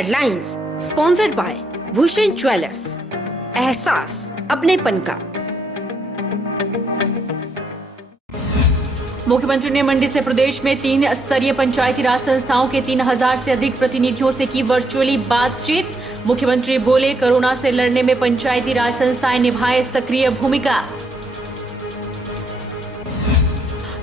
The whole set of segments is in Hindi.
Headlines sponsored by Bhushan jewellers, एहसास अपनेपन का। मुख्यमंत्री ने मंडी से प्रदेश में 3 स्तरीय पंचायती राज संस्थाओं के 3000 से अधिक प्रतिनिधियों से की वर्चुअली बातचीत। मुख्यमंत्री बोले, कोरोना से लड़ने में पंचायती राज संस्थाएं निभाए सक्रिय भूमिका।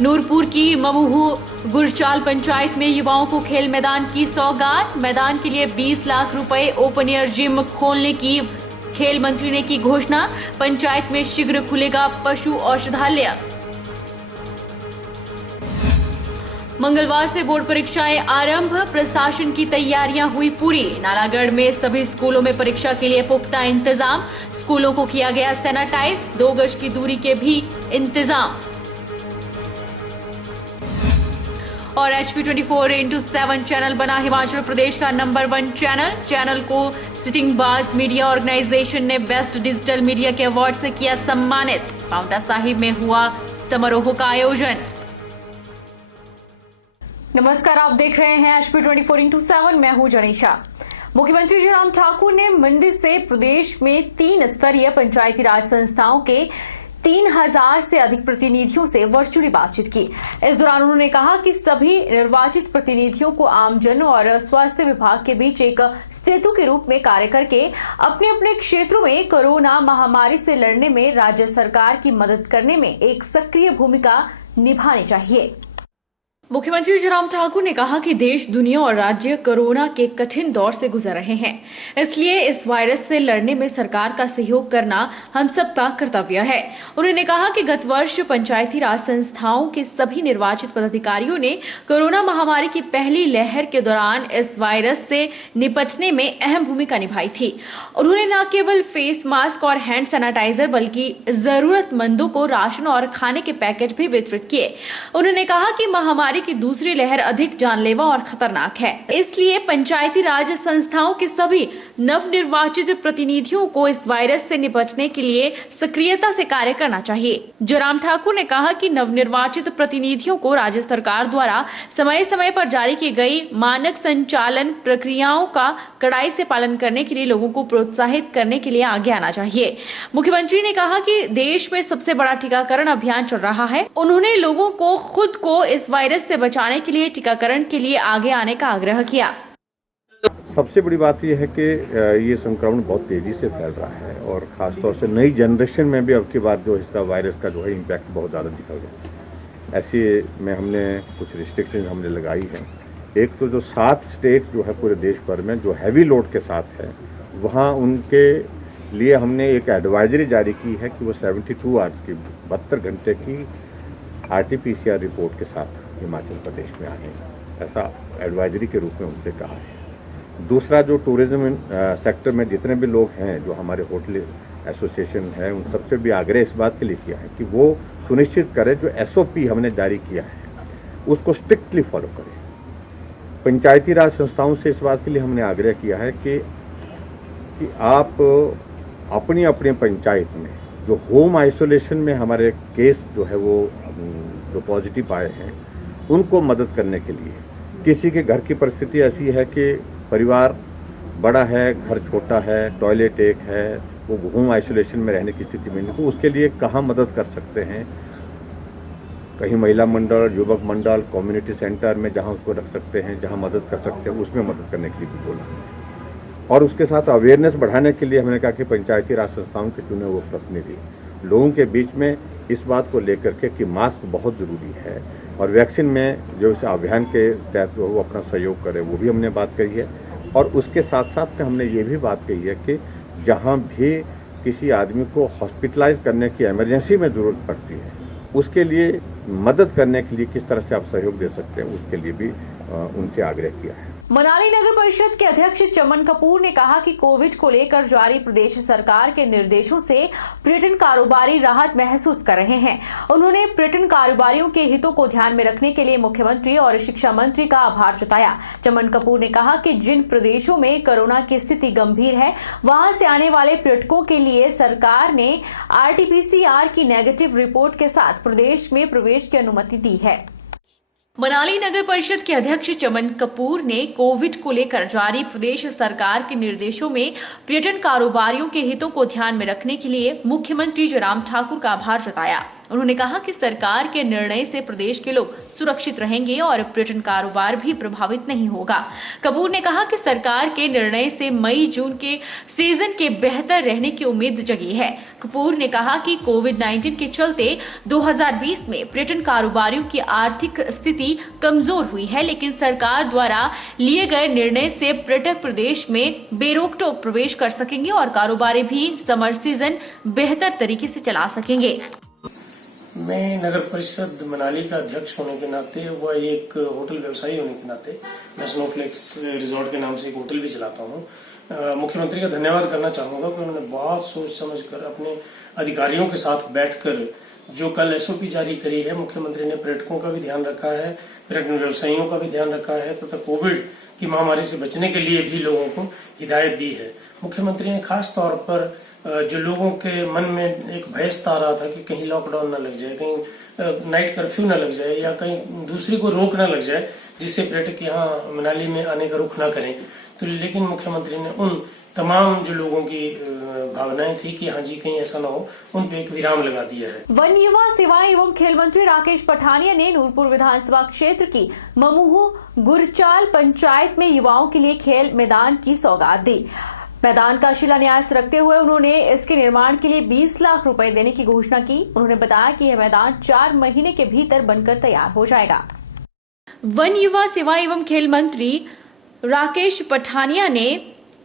नूरपुर की ममूहू गुरचाल पंचायत में युवाओं को खेल मैदान की सौगात। मैदान के लिए 20 लाख रुपए ओपन एयर जिम खोलने की खेल मंत्री ने की घोषणा। पंचायत में शीघ्र खुलेगा पशु औषधालय। मंगलवार से बोर्ड परीक्षाएं आरंभ, प्रशासन की तैयारियां हुई पूरी। नालागढ़ में सभी स्कूलों में परीक्षा के लिए पुख्ता इंतजाम। स्कूलों को किया गया सैनिटाइज, 2 गज की दूरी के भी इंतजाम। और HP 24/7 चैनल बना हिमाचल प्रदेश का नंबर 1 चैनल को सिटिंग बाज मीडिया ऑर्गेनाइजेशन ने बेस्ट डिजिटल मीडिया के अवार्ड से किया सम्मानित। पांवटा साहिब में हुआ समारोह का आयोजन। नमस्कार, आप देख रहे हैं HP 24/7। मैं हूं जनीशा। मुख्यमंत्री जयराम ठाकुर ने मंडी से प्रदेश में 3 स्तरीय पंचायती राज संस्थाओं के 3000 से अधिक प्रतिनिधियों से वर्चुअली बातचीत की। इस दौरान उन्होंने कहा कि सभी निर्वाचित प्रतिनिधियों को आमजन और स्वास्थ्य विभाग के बीच एक सेतु के रूप में कार्य करके अपने अपने क्षेत्रों में कोरोना महामारी से लड़ने में राज्य सरकार की मदद करने में एक सक्रिय भूमिका निभानी चाहिए। मुख्यमंत्री जयराम ठाकुर ने कहा कि देश, दुनिया और राज्य कोरोना के कठिन दौर से गुजर रहे हैं, इसलिए इस वायरस से लड़ने में सरकार का सहयोग करना हम सबका कर्तव्य है। उन्होंने कहा कि गत वर्ष पंचायती राज संस्थाओं के सभी निर्वाचित पदाधिकारियों ने कोरोना महामारी की पहली लहर के दौरान इस वायरस से निपटने में अहम भूमिका निभाई थी। उन्होंने न केवल फेस मास्क और हैंड सैनिटाइजर बल्कि जरूरतमंदों को राशन और खाने के पैकेज भी वितरित किए। उन्होंने कहा कि महामारी की दूसरी लहर अधिक जानलेवा और खतरनाक है, इसलिए पंचायती राज संस्थाओं के सभी नवनिर्वाचित प्रतिनिधियों को इस वायरस से निपटने के लिए सक्रियता से कार्य करना चाहिए। जयराम ठाकुर ने कहा कि नवनिर्वाचित प्रतिनिधियों को राज्य सरकार द्वारा समय समय पर जारी की गई मानक संचालन प्रक्रियाओं का कड़ाई से पालन करने के लिए लोगों को प्रोत्साहित करने के लिए आगे आना चाहिए। मुख्यमंत्री ने कहा कि देश में सबसे बड़ा टीकाकरण अभियान चल रहा है। उन्होंने लोगों को खुद को इस वायरस से बचाने के लिए टीकाकरण के लिए आगे आने का आग्रह किया। सबसे बड़ी बात यह है कि ये संक्रमण बहुत तेजी से फैल रहा है और खासतौर से नई जनरेशन में भी अब की बार जो इसका वायरस का जो है इम्पैक्ट बहुत ज़्यादा दिखा गया। ऐसे में हमने कुछ रिस्ट्रिक्शन हमने लगाई है। एक तो जो 7 स्टेट जो है पूरे देश भर में जो हैवी लोड के साथ है, वहाँ उनके लिए हमने एक एडवाइजरी जारी की है कि वो 72 आवर्स की 72 घंटे की RT-PCR रिपोर्ट के साथ हिमाचल प्रदेश में आए, ऐसा एडवाइजरी के रूप में उनसे कहा है। दूसरा, जो टूरिज्म सेक्टर में जितने भी लोग हैं, जो हमारे होटल एसोसिएशन है, उन सबसे भी आग्रह इस बात के लिए किया है कि वो सुनिश्चित करें जो SOP हमने जारी किया है उसको स्ट्रिक्टली फॉलो करें। पंचायती राज संस्थाओं से इस बात के लिए हमने आग्रह किया है कि आप अपनी अपनी पंचायत में जो होम आइसोलेशन में हमारे केस जो है वो जो पॉजिटिव आए हैं उनको मदद करने के लिए, किसी के घर की परिस्थिति ऐसी है कि परिवार बड़ा है, घर छोटा है, टॉयलेट एक है, वो होम आइसोलेशन में रहने की स्थिति में नहीं, तो उसके लिए कहाँ मदद कर सकते हैं। कहीं महिला मंडल, युवक मंडल, कम्युनिटी सेंटर में जहाँ उसको रख सकते हैं, जहाँ मदद कर सकते हैं, उसमें मदद करने के लिए भी बोला। और उसके साथ अवेयरनेस बढ़ाने के लिए हमने कहा कि पंचायती राज संस्थाओं के चुने हुए प्रतिनिधि लोगों के बीच में इस बात को लेकर के कि मास्क बहुत ज़रूरी है और वैक्सीन में जो इस अभियान के तहत वो अपना सहयोग करे, वो भी हमने बात कही है। और उसके साथ साथ में हमने ये भी बात कही है कि जहाँ भी किसी आदमी को हॉस्पिटलाइज करने की इमरजेंसी में ज़रूरत पड़ती है, उसके लिए मदद करने के लिए किस तरह से आप सहयोग दे सकते हैं, उसके लिए भी उनसे आग्रह किया है। मनाली नगर परिषद के अध्यक्ष चमन कपूर ने कहा कि कोविड को लेकर जारी प्रदेश सरकार के निर्देशों से पर्यटन कारोबारी राहत महसूस कर रहे हैं। उन्होंने पर्यटन कारोबारियों के हितों को ध्यान में रखने के लिए मुख्यमंत्री और शिक्षा मंत्री का आभार जताया। चमन कपूर ने कहा कि जिन प्रदेशों में कोरोना की स्थिति गंभीर है, वहां से आने वाले पर्यटकों के लिए सरकार ने RT-PCR की नेगेटिव रिपोर्ट के साथ प्रदेश में प्रवेश की अनुमति दी है। मनाली नगर परिषद के अध्यक्ष चमन कपूर ने कोविड को लेकर जारी प्रदेश सरकार के निर्देशों में पर्यटन कारोबारियों के हितों को ध्यान में रखने के लिए मुख्यमंत्री जयराम ठाकुर का आभार जताया। उन्होंने कहा कि सरकार के निर्णय से प्रदेश के लोग सुरक्षित रहेंगे और पर्यटन कारोबार भी प्रभावित नहीं होगा। कपूर ने कहा कि सरकार के निर्णय से मई जून के सीजन के बेहतर रहने की उम्मीद जगी है। कपूर ने कहा कि कोविड-19 के चलते 2020 में पर्यटन कारोबारियों की आर्थिक स्थिति कमजोर हुई है, लेकिन सरकार द्वारा लिए गए निर्णय से पर्यटक प्रदेश में बेरोक-टोक प्रवेश कर सकेंगे और कारोबारी भी समर सीजन बेहतर तरीके से चला सकेंगे। मैं नगर परिषद मनाली का अध्यक्ष होने के नाते व एक होटल व्यवसायी होने के नाते मैं स्नोफ्लेक्स रिजॉर्ट के नाम से एक होटल भी चलाता हूँ। मुख्यमंत्री का धन्यवाद करना चाहूंगा कि उन्होंने बहुत सोच समझकर अपने अधिकारियों के साथ बैठकर जो कल एसओपी जारी करी है, मुख्यमंत्री ने पर्यटकों का भी ध्यान रखा है, पर्यटन व्यवसायियों का भी ध्यान रखा है तथा कोविड की महामारी से बचने के लिए भी लोगों को हिदायत दी है। मुख्यमंत्री ने खास तौर पर जो लोगों के मन में एक भय सता रहा था कि कहीं लॉकडाउन न लग जाए, कहीं नाइट कर्फ्यू न लग जाए या कहीं दूसरी को रोक न लग जाए जिससे पर्यटक यहाँ मनाली में आने का रुख न करें, तो लेकिन मुख्यमंत्री ने उन तमाम जो लोगों की भावनाएं थी कि हाँ जी कहीं ऐसा ना हो, उन पे एक विराम लगा दिया है। वन युवा सेवाएं एवं खेल मंत्री राकेश पठानिया ने नूरपुर विधानसभा क्षेत्र की ममूहू गुरचाल पंचायत में युवाओं के लिए खेल मैदान की सौगात दी। मैदान का शिलान्यास रखते हुए उन्होंने इसके निर्माण के लिए 20 लाख रुपए देने की घोषणा की। उन्होंने बताया कि यह मैदान 4 महीने के भीतर बनकर तैयार हो जाएगा। वन युवा सेवा एवं खेल मंत्री राकेश पठानिया ने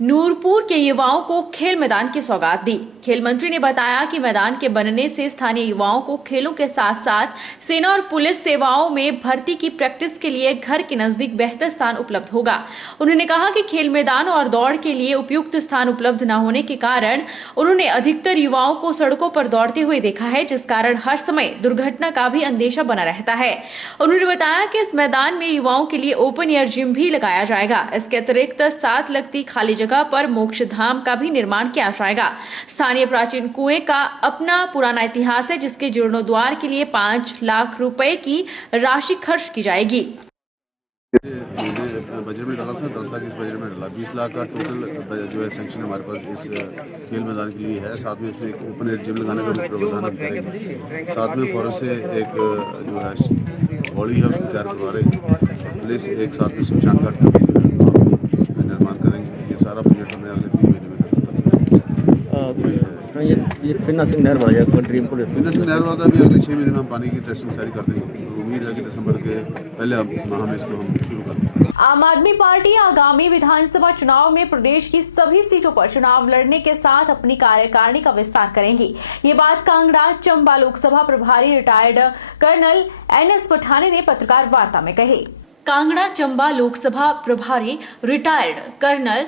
नूरपुर के युवाओं को खेल मैदान की सौगात दी। खेल मंत्री ने बताया कि मैदान के बनने से स्थानीय युवाओं को खेलों के साथ साथ सेना और पुलिस सेवाओं में भर्ती की प्रैक्टिस के लिए घर के नजदीक बेहतर स्थान उपलब्ध होगा। उन्होंने कहा कि खेल मैदान और दौड़ के लिए उपयुक्त स्थान उपलब्ध न होने के कारण उन्होंने अधिकतर युवाओं को सड़कों पर दौड़ते हुए देखा है, जिस कारण हर समय दुर्घटना का भी अंदेशा बना रहता है। उन्होंने बताया कि इस मैदान में युवाओं के लिए ओपन एयर जिम भी लगाया जाएगा। इसके अतिरिक्त साथ लगती खाली जगह पर मोक्ष धाम का भी निर्माण किया जाएगा। स्थानीय प्राचीन कुएं का अपना पुराना इतिहास है, जिसके जीर्णोद्धार के लिए 5 लाख रुपए की राशि खर्च की जाएगी। बजट में डाला था 10 लाख, इस बजट में डाला 20 लाख का टोटल जो है सैंक्शन हमारे पास इस खेल मैदान के लिए है। साथ में इसमें एक ओपन एयर जिम लगाने का प्रावधान हम करेंगे। साथ में फौरन से एक जो है बॉडी है उसको तैयार करवा रहे, प्लस एक साथ में शमशान घाट का भी निर्माण करेंगे। ये सारा प्रोजेक्ट हमने अगले 3 महीने में ये फिन्ना सिंह नहर वाला ड्रीम को फिन्ना सिंह नहर वाला भी अगले 6 महीने में हम पानी की टेस्टिंग सारी कर देंगे। उम्मीद है कि दिसंबर के पहले माह में इसको हम शुरू कर देंगे। आम आदमी पार्टी आगामी विधानसभा चुनाव में प्रदेश की सभी सीटों पर चुनाव लड़ने के साथ अपनी कार्यकारिणी का विस्तार करेंगी। ये बात कांगड़ा चंबा लोकसभा प्रभारी रिटायर्ड कर्नल NS पठानिया ने पत्रकार वार्ता में कही। कांगड़ा चंबा लोकसभा प्रभारी रिटायर्ड कर्नल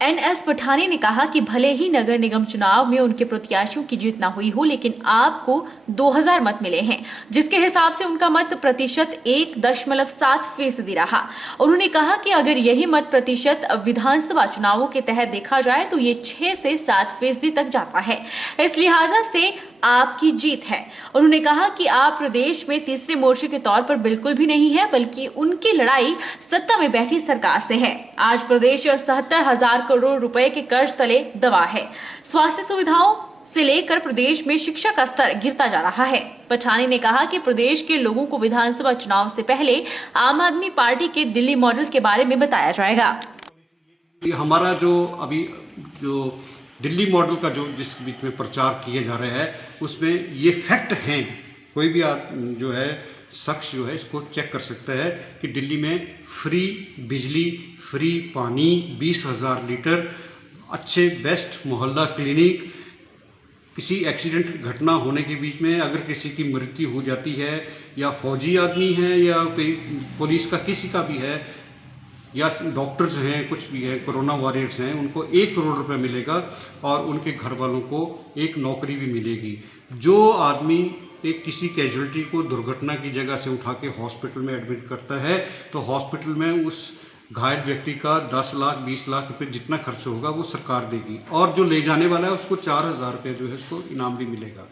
NS पठानिया ने कहा कि भले ही नगर निगम चुनाव में उनके प्रत्याशियों की जीत न हुई हो, लेकिन आपको 2000 मत मिले हैं, जिसके हिसाब से उनका मत प्रतिशत 1.7% रहा। उन्होंने कहा कि अगर यही मत प्रतिशत विधानसभा चुनावों के तहत देखा जाए तो ये 6 से 7% तक जाता है। इस लिहाजा से आपकी जीत है। उन्होंने कहा कि आप प्रदेश में तीसरे मोर्चे के तौर पर बिल्कुल भी नहीं है, बल्कि उनकी लड़ाई सत्ता में बैठी सरकार से है। आज प्रदेश 77,000 करोड़ रुपए के कर्ज तले दबा है। स्वास्थ्य सुविधाओं से लेकर प्रदेश में शिक्षा का स्तर गिरता जा रहा है। पठानिया ने कहा कि प्रदेश के लोगों को विधानसभा चुनाव से पहले आम आदमी पार्टी के दिल्ली मॉडल के बारे में बताया जाएगा। हमारा जो दिल्ली मॉडल का जो जिस बीच में प्रचार किए जा रहे हैं, उसमें ये फैक्ट हैं, कोई भी जो है शख्स जो है इसको चेक कर सकता है कि दिल्ली में फ्री बिजली, फ्री पानी, 20,000 लीटर, अच्छे बेस्ट मोहल्ला क्लिनिक, किसी एक्सीडेंट घटना होने के बीच में अगर किसी की मृत्यु हो जाती है या फौजी आदमी है या कोई पुलिस का किसी का भी है या डॉक्टर्स हैं, कुछ भी है, कोरोना वॉरियर्स हैं, उनको 1 करोड़ रुपए मिलेगा और उनके घर वालों को एक नौकरी भी मिलेगी। जो आदमी एक किसी कैजुअलिटी को दुर्घटना की जगह से उठा के हॉस्पिटल में एडमिट करता है तो हॉस्पिटल में उस घायल व्यक्ति का 10 लाख 20 लाख रुपए जितना खर्च होगा वो सरकार देगी, और जो ले जाने वाला है उसको 4,000 रुपये जो है उसको इनाम भी मिलेगा।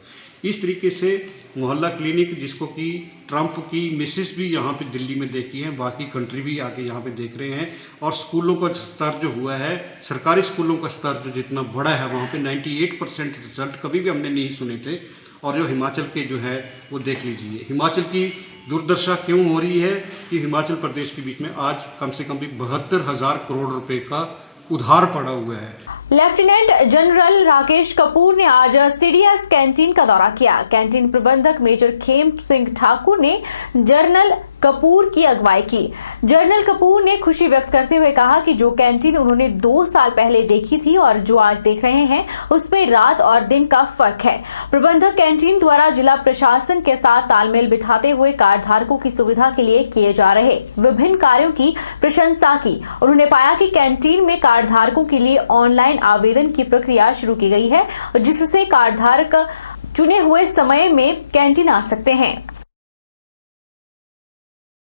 इस तरीके से मोहल्ला क्लिनिक, जिसको कि ट्रंप की मिसेस भी यहाँ पे दिल्ली में देखी है, बाकी कंट्री भी आके यहाँ पे देख रहे हैं, और स्कूलों का स्तर जो हुआ है, सरकारी स्कूलों का स्तर जो जितना बड़ा है वहाँ पे 98% रिजल्ट कभी भी हमने नहीं सुने थे। और जो हिमाचल के जो है वो देख लीजिए, हिमाचल की दुर्दशा क्यों हो रही है कि हिमाचल प्रदेश के बीच में आज कम से कम भी 72,000 करोड़ रुपए का उधार पड़ा हुआ है। लेफ्टिनेंट जनरल राकेश कपूर ने आज सीडीएस कैंटीन का दौरा किया। कैंटीन प्रबंधक मेजर खेम सिंह ठाकुर ने जनरल कपूर की अगुवाई की। जनरल कपूर ने खुशी व्यक्त करते हुए कहा कि जो कैंटीन उन्होंने 2 साल पहले देखी थी और जो आज देख रहे हैं उसमें रात और दिन का फर्क है। प्रबंधक कैंटीन द्वारा जिला प्रशासन के साथ तालमेल बिठाते हुए कार्ड धारकों की सुविधा के लिए किए जा रहे विभिन्न कार्यों की प्रशंसा की। उन्होंने पाया कि कैंटीन में कार्ड धारकों के लिए ऑनलाइन आवेदन की प्रक्रिया शुरू की गई है, जिससे कार्ड धारक चुने हुए समय में कैंटीन आ सकते हैं।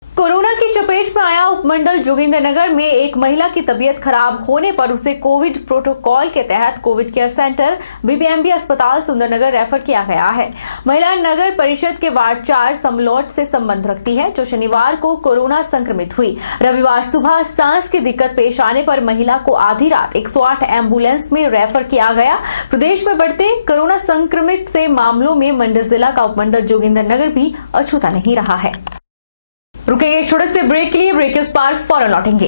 कोरोना की चपेट में आया उपमंडल जोगिंद्रनगर में एक महिला की तबीयत खराब होने पर उसे कोविड प्रोटोकॉल के तहत कोविड केयर सेंटर बीबीएमबी अस्पताल सुंदरनगर रेफर किया गया है। महिला नगर परिषद के वार्ड 4 समलौट से संबंध रखती है, जो शनिवार को कोरोना संक्रमित हुई। रविवार सुबह सांस की दिक्कत पेश आने पर महिला को आधी रात 108 एम्बुलेंस में रेफर किया गया। प्रदेश में बढ़ते कोरोना संक्रमित से मामलों में मंडी जिला का उपमंडल जोगिंद्रनगर भी अछूता नहीं रहा है। रुकेंगे एक छोटे से ब्रेक के लिए, ब्रेक के उस पार फौरन लौटेंगे।